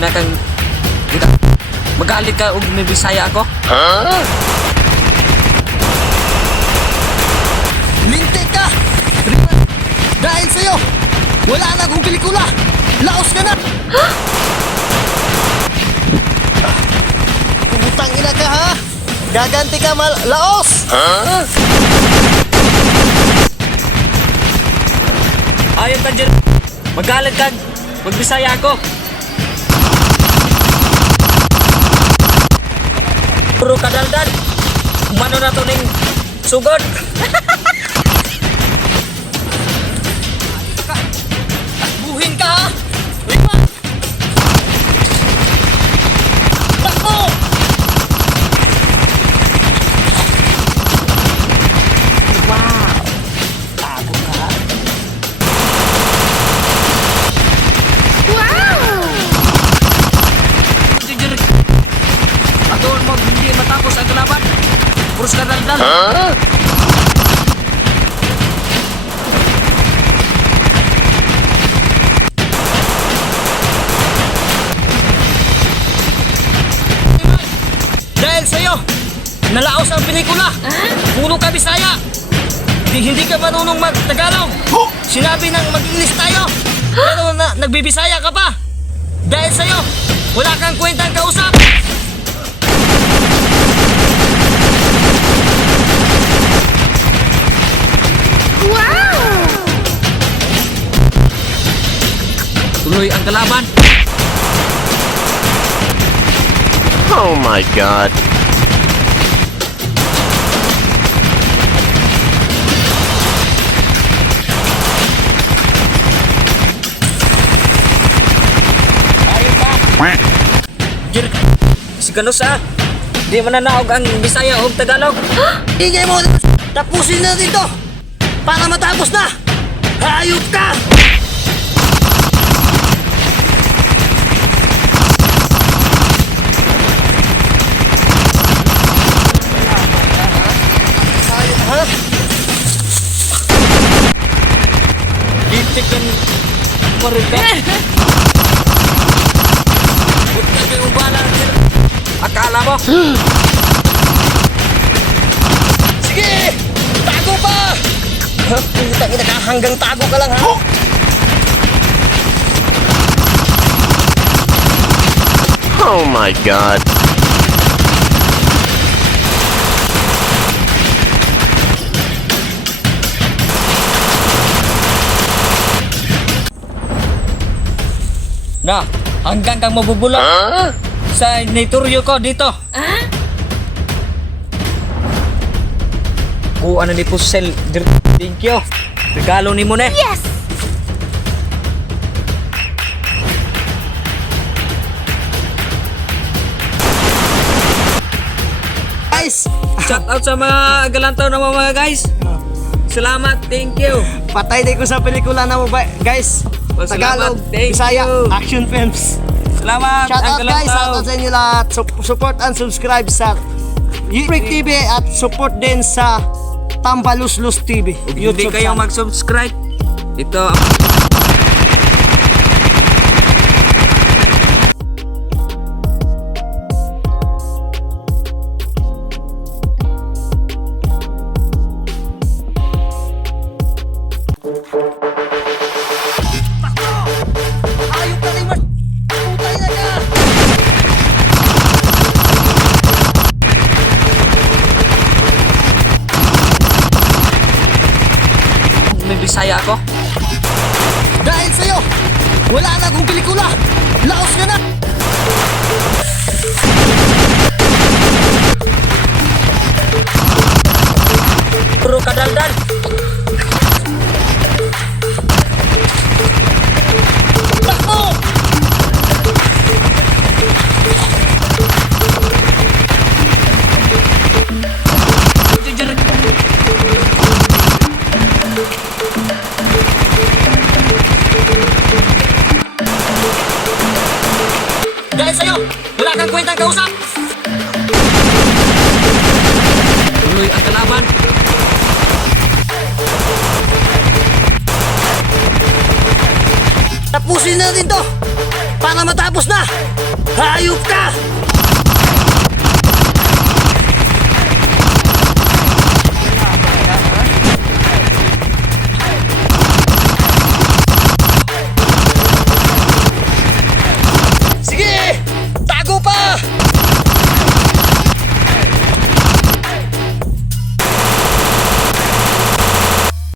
ina kang magalit ka ug may Bisaya ako. Lintik ka! Dahil sa'yo, wala na akong pelikula! Laos ka na! Putang ina ka ha! Gaganti ka laos! Ayaw ka dyan. Magalit ka. Magbisaya ako. Puro kadaldan. Umano na to ning sugod. Buhin ka ha! Lima! Takbo! Jujur. Atuon mo hindi matapos ang kalaban. Puros kadaldan. Dahil sa'yo, nalaos ang pelikula. Puro ka Bisaya. Hindi ka marunong mag-Tagalog. Sinabi nang mag-English tayo. Pero nagbibisaya ka pa. Dahil sa'yo, wala kang kwentang kausap. Tuloy ang kalaban. Oh my god. Ayaw ka. Jujur. Si Ganos di mananaog ang Bisaya o Tagalog. Ingay mo. Tapusin na dito. Para matapos na. Hayop ka. Ha? Litik kan mereka. Bukan diubala. Akala mo? Sige! Tago pa! Ha? Putang ina ka, hanggang tago ka lang ha? Oh my god. Na, hanggang kang mabubulok sa nituryo ko dito. Ano ni Pusel? Thank you. Regalo ni mo na. Yes! Guys! Shout out sa mga galantaw na mga guys. Salamat, thank you. Patay din ko sa pelikula na mo ba, guys? Oh, salamat. Tagalog, Thank Bisaya, you. action films. Salamat, Shout ang out guys, shout galantaw. out sa inyo lahat. Support and subscribe sa Freak TV at support din sa Tambaluslus TV. Kung hindi kayo channel. mag-subscribe, ito Ayok ka rin, Mark. Putay na ka. may Bisaya ako. Dahil sa'yo, wala na akong pelikula. Laos ka na. Puro kadaldan. Takbo! Jujur. Dahil sa'yo, wala kang kwentang kausap. Tuloy ang kalaban. Tapusin na din to. para matapos na! Hayop ka!